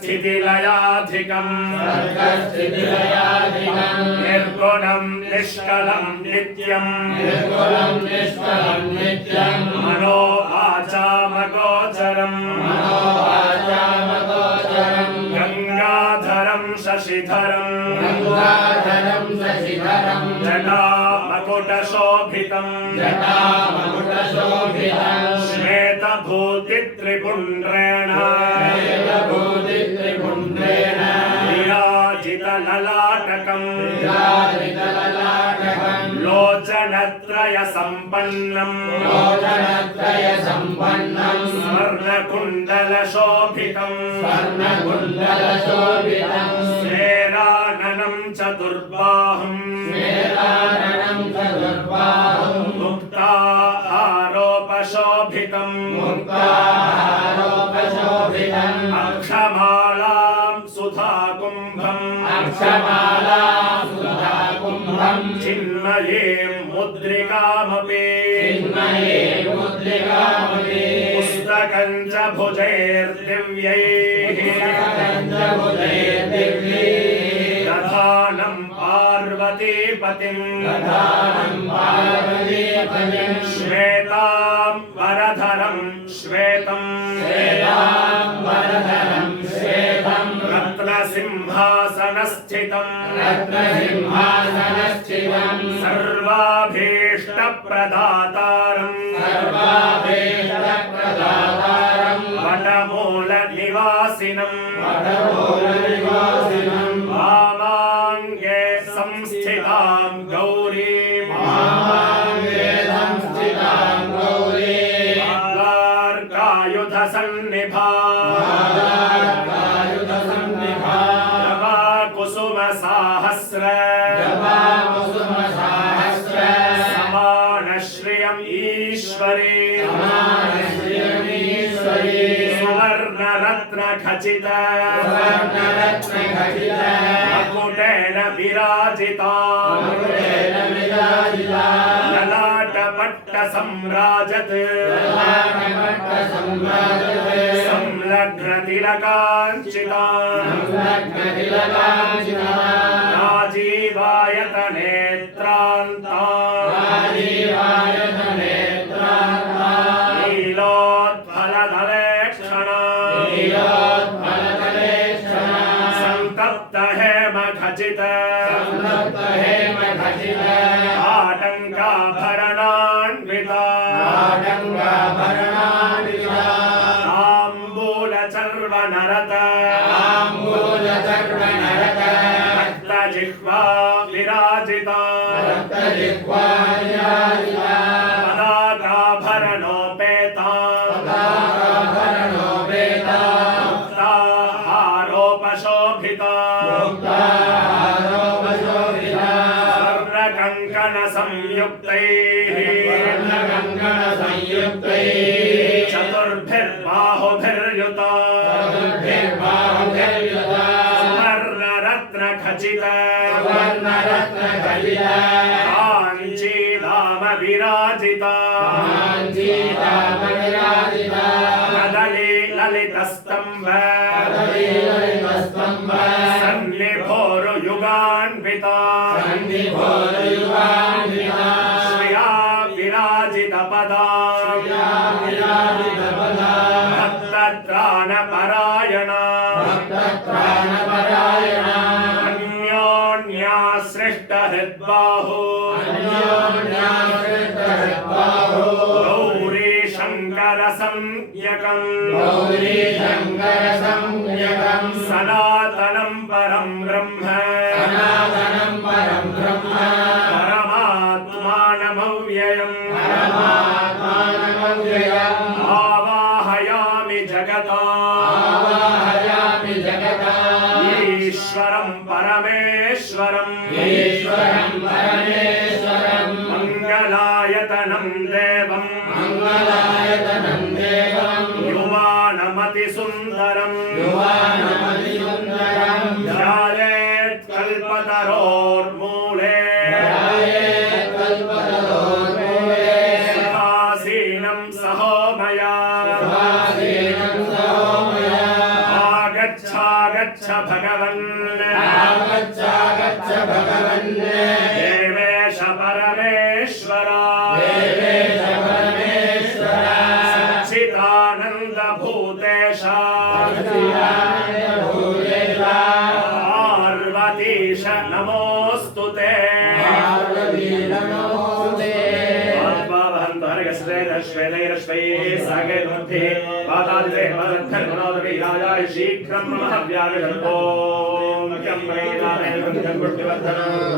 सर्गस्थितिलयाधिकम् निर्गुणं निष्कलं नित्यम् मनो वाचामगोचरम् गंगाधरं शशिधरं जटामकुटशोभितं श्वेतभूतित्रिपुण्ड्रेण विराजितललाटकं लोचनत्रयसम्पन्नं स्वर्णकुण्डलशोभितं श्वेराननं चतुर्बाहुं मुक्ताहारोपशोभितं अक्षमालां सुधाकुम्भं चिन्मयीं मुद्रिकामपि पुस्तकं च भुजैर्दिव्यैः दधानं पार्वतीपतिं श्वेतां वरधरं श्वेतं रत्नसिंहासनस्थितं सर्वाभीष्टप्रदातारं वटमूलनिवासिनं वामाङ्गे संस्थितां गौरीं कुसुमसाहस्र समानश्रियम् ईश्वरी सुवर्णरत्नखचित मकुटेन विराजिता ललाटपट्टसम्राजत् संलग्नतिलकाञ्चिता राजीवायतनेत्रान्ता नीलोत्फलदलेक्षणा सन्तप्तहेमखचित आटङ्काभरणान्विता ताम्बूलचर्वनरत जिह्वा विराजिता पदाकाभरणोपेता मुक्ताहारोपशोभिता स्वर्णकङ्कणसंयुक्तैः चतुर्भिर्बाहुभिर्युता खचित काञ्चीधाम विराजिता कदली ललितस्तम्भ सन्निभोरुयुगान्विता श्रिया विराजितपदा भक्तत्राणपरायणा श्रेष्ठहृद्बाहु गौरी शंकर संज्ञकं सनातनं परं ब्रह्म परमात्मानमव्ययम् आवाहयामि जगता ईश्वरं परमेश्वरं मंगलायतनं देवं युवानमतिसुन्दरं ध्यायेत् कल्पतरोर्मूले सहासीनं सहोमया आगच्छ आगच्छ भगवन् देवेश परमेश्वर सच्चिदानन्द भूतेश पार्वतीश नमोऽस्तुते श्वेतैरश्वैः पादादिते मदद्धर्मनोदवीराजाय शीघ्रं नमः व्यागजन्तो मह्यं वैदानेकं पुष्टिवर्धनम्